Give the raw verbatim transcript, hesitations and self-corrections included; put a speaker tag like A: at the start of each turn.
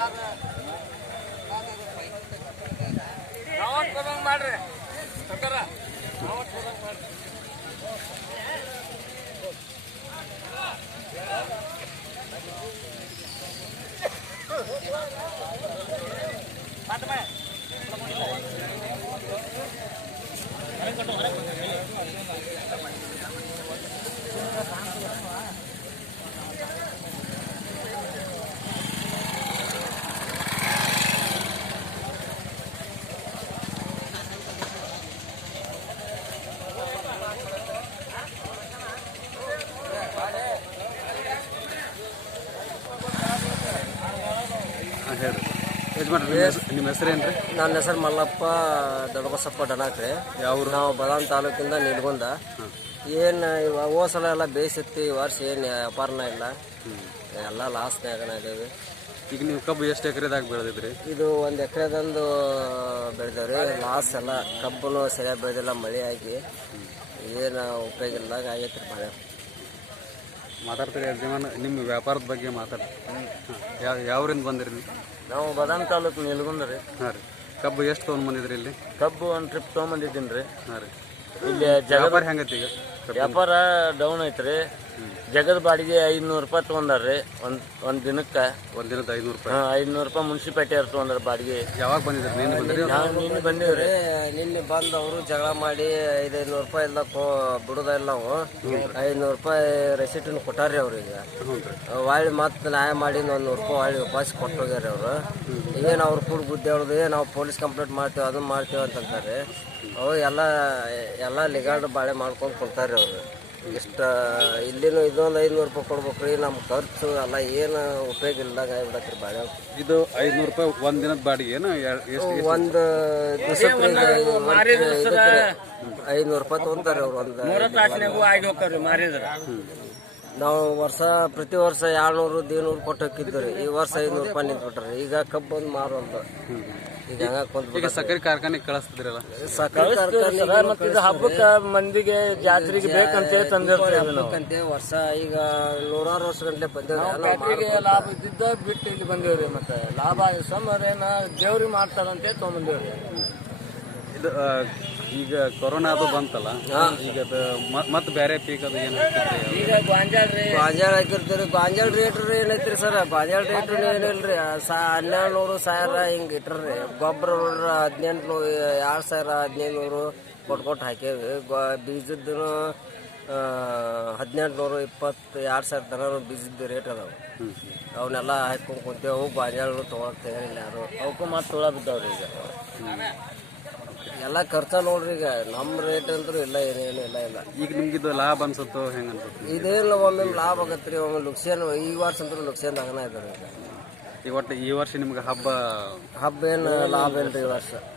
A: ಮಾಡ್ರಿ
B: ನಿಮ್ಮ ಹೆಸರೇನ್ರಿ?
C: ನನ್ನ ಹೆಸರು ಮಲ್ಲಪ್ಪ ದೊಡ್ಡಬಸಪ್ಪ ಡನಾಕ್ರಿ. ಯಾವ ನಾವು ಬದಾಮ್ ತಾಲೂಕಿಂದ ನಿಲ್ಗೊಂದ. ಏನು ಹೋದ ಸಲ ಎಲ್ಲ ಬೇಯಿಸಿತ್ತು, ಈ ವರ್ಷ ಏನು ವ್ಯಾಪಾರನ ಇಲ್ಲ, ಎಲ್ಲ ಲಾಸ್ನಾಗನ ಇದೇವಿ.
B: ಈಗ ನೀವು ಕಬ್ಬು ಎಷ್ಟು ಎಕರೆದಾಗ ಬೆಳೆದಿದ್ರಿ?
C: ಇದು ಒಂದು ಎಕರೆದಂದು ಬೆಳೆದೇವ್ರಿ. ಲಾಸ್ ಎಲ್ಲ ಕಬ್ಬನು ಸರಿಯಾಗಿ ಬೆಳೆದಿಲ್ಲ, ಮಳೆ ಆಗಿ ಏನು ಉಪಯೋಗ ಇಲ್ದಾಗ ಆಗೈತೆ ರೀ. ಮಳೆ
B: ಮಾತಾಡ್ತೀರಿ ಯಜಮಾನ, ನಿಮ್ಮ ವ್ಯಾಪಾರದ ಬಗ್ಗೆ ಮಾತಾಡ್ರಿ. ಯಾವ ಯಾವ್ರಿಂದ ಬಂದಿರಿ ನೀವು?
C: ನಾವು ಬದಾಮ್ ತಾಲೂಕು ನಿಲ್ಗೊಂದ್ರಿ.
B: ಹಾಂ ರೀ. ಕಬ್ಬು ಎಷ್ಟು ತೊಗೊಂಡು ಬಂದಿದ್ರಿ ಇಲ್ಲಿ?
C: ಕಬ್ಬು ಒಂದು ಟ್ರಿಪ್ ತೊಗೊಂಬಂದಿದ್ದೀನಿ ರೀ.
B: ಹಾಂ ರೀ.
C: ಇಲ್ಲಿ
B: ವ್ಯಾಪಾರ ಹೆಂಗೈತಿ ಈಗ?
C: ವ್ಯಾಪಾರ ಡೌನ್ ಐತ್ರಿ. ಜಗದ ಬಾಡಿಗೆ ಐದುನೂರು ರೂಪಾಯಿ ತೊಗೊಂಡಾರ್ರಿ ಒಂದು ಒಂದು ದಿನಕ್ಕೆ.
B: ಒಂದು ದಿನದ ಐನೂರು ರೂಪಾಯಿ?
C: ಹಾಂ, ಐದುನೂರು ರೂಪಾಯಿ ಮುನ್ಸಿಪಾಲ್ಟಿ ಅವ್ರು ತೊಗೊಂಡ್ರ ಬಾಡಿಗೆ.
B: ಯಾವಾಗ ಬಂದಿದ್ರಿ? ನಿನ್ನೆ ಬಂದಿರಿ?
C: ನಾವು ನಿನ್ನೆ ಬಂದೀವ್ರಿ. ನಿನ್ನೆ ಬಂದು ಅವರು ಜಗಳ ಮಾಡಿ ಐದು ಐದುನೂರು ರೂಪಾಯಿ ಎಲ್ಲ ಕೊ ಬಿಡೋದಿಲ್ಲ. ನಾವು ಐದುನೂರು ರೂಪಾಯಿ ರೆಸಿಟನ್ನು ಕೊಟ್ಟಾರ್ರಿ ಅವ್ರಿಗೆ. ಹೊಳ್ಳಿ ಮತ್ತೆ ನ್ಯಾಯ ಮಾಡಿ ಒಂದು ನೂರು ರೂಪಾಯಿ ಹೊಳ್ಳಿ ವಾಪಸ್ ಕೊಟ್ಟು ಹೋಗ್ಯಾರ ಅವರು. ಏನು ಅವ್ರು ಕೂಡ ಬುದ್ಧಿ ಹೇಳೋದು, ನಾವು ಪೊಲೀಸ್ ಕಂಪ್ಲೇಂಟ್ ಮಾಡ್ತೇವೆ, ಅದನ್ನ ಮಾಡ್ತೇವೆ ಅಂತಂತಾರೆ. ಅವು ಎಲ್ಲ ಎಲ್ಲ ಲಿಗಾಡ್ ಬಾಳೆ ಮಾಡ್ಕೊಂಡು ಕೊಡ್ತಾರೆ ಅವರು. ಇಷ್ಟು ಇಲ್ಲಿನೂ ಇದೊಂದು ಐದುನೂರು ರೂಪಾಯಿ ಕೊಡ್ಬೇಕ್ರಿ. ನಮ್ಮ ಖರ್ಚು ಎಲ್ಲ ಏನು ಉಪಯೋಗ ಇಲ್ದಾಗ ಆಗ್ಬಿಡತ್ರಿ ಬಾಳೆ.
B: ಇದು ಐದುನೂರು ರೂಪಾಯಿ ಒಂದು ದಿನದ ಬಾಡಿಗೆ ಏನು?
C: ಒಂದು ದಿವಸಕ್ಕೆ ಐದುನೂರು ರೂಪಾಯಿ ತೊಗೊಂತಾರೆ ಅವ್ರು. ಒಂದು ಮಾರಿದ್ರೆ ನಾವು ವರ್ಷ ಪ್ರತಿ ವರ್ಷ ಏಳ್ನೂರು ದೇನೂರು ಕೊಟ್ಟು ಹಾಕಿದ್ರಿ. ಈ ವರ್ಷ ಐದುನೂರು ರೂಪಾಯಿ ನಿಂತ್ಬಿಟ್ರಿ. ಈಗ ಕಬ್ಬು ಒಂದು ಮಾರು ಅಂತ ಈಗ
B: ಈಗ ಸಕ್ಕರೆ ಕಾರ್ಖಾನೆ ಕಳಿಸ್ತಿದ್ರಲ್ಲ?
C: ಸಕ್ಕರೆ ಕಾರ್ಖಾನೆ ಹಬ್ಬಕ್ಕೆ ಮಂದಿಗೆ ಜಾತ್ರೆಗೆ ಬೇಕಂತೇಳಿ ತಂದಿರ್ತೀವಿ ವರ್ಷ. ಈಗ ನೂರಾರು ವರ್ಷ ಗಂಟೆ ಬಂದೇವ್ರಿ. ಲಾಭ ಇದ್ದಿದ್ದ ಬಿಟ್ಟು ಇಲ್ಲಿ ಬಂದೇವ್ರಿ. ಮತ್ತೆ ಲಾಭ ಸೋಮವಾರೇನ ದೇವ್ರಿಗೆ ಮಾಡ್ತಾರಂತೇಳಿ ತೊಗೊಂಬಂದೇವ್ರಿ.
B: ಇದು ಈಗ ಕೊರೋನಾ ಅದು ಬಂತಲ್ಲ, ಈಗ ಮತ್ತೆ ಬೇರೆ ಪೀಕ್ ಅದು ಏನು?
C: ಈಗ ಗಾಂಜಾಳ ರೀ ಗಾಂಜಾಳ ಹಾಕಿರ್ತೀರಿ. ಗಾಂಜಾಳ ರೇಟ್ ರೀ ಏನೈತ್ರಿ ಸರ್? ಗಾಂಜಾಳ ರೇಟ್ ಏನಿಲ್ರಿ. ಸಾ ಹನ್ನೆರಡು ನೂರು ಸಾವಿರ ಹಿಂಗೆ ಇಟ್ರಿ. ಗೊಬ್ಬರ ನೋಡ್ರಿ ಹದಿನೆಂಟು ನೂರು ಎರಡು ಸಾವಿರ ಹದಿನೈದು ನೂರು ಕೊಟ್ಟು ಕೊಟ್ಟು ಹಾಕೇವಿ. ಬೀಜದ್ದು ಹದಿನೆಂಟು ನೂರು ಇಪ್ಪತ್ತು ಎರಡು ಸಾವಿರ ತನ ಬೀಜದ ರೇಟ್ ಅದಾವೆ. ಅವನ್ನೆಲ್ಲ ಹಾಕೊಂಡು ಕುಂತೇವೆ. ಅವು ಗಾಂಜಾಳು ತೊಗೊಳಕ್ ತಯಾರಿಲ್ಲ ಯಾರು. ಅವಕ್ಕೂ ಮತ್ತೆ ತೊಳ ಬಿದ್ದಾವ್ರಿ. ಈಗ ಎಲ್ಲ ಖರ್ಚ ನೋಡ್ರಿ. ಈಗ ನಮ್ಮ ರೇಟ್ ಅಂತೂ ಇಲ್ಲ, ಏನೇನು ಇಲ್ಲ ಇಲ್ಲ.
B: ಈಗ ನಿಮ್ಗಿದು ಲಾಭ ಅನ್ಸುತ್ತೋ ಹೆಂಗ ಅನ್ಸುತ್ತೆ?
C: ಇದೇನಿಲ್ಲ, ಒಮ್ಮೆ ಲಾಭ ಆಗತ್ರಿ, ಒಮ್ಮೆ ಲುಕ್ಸಾನ್. ಈ ವರ್ಷ ಅಂತೂ ಲುಕ್ಸಾನ್ದಾಗನ ಇದ್ದಾರೆ.
B: ಈಗ ಒಟ್ಟು ಈ ವರ್ಷ ನಿಮ್ಗೆ ಹಬ್ಬ
C: ಹಬ್ಬ ಏನು ಲಾಭ ಇಲ್ರಿ ಈ ವರ್ಷ.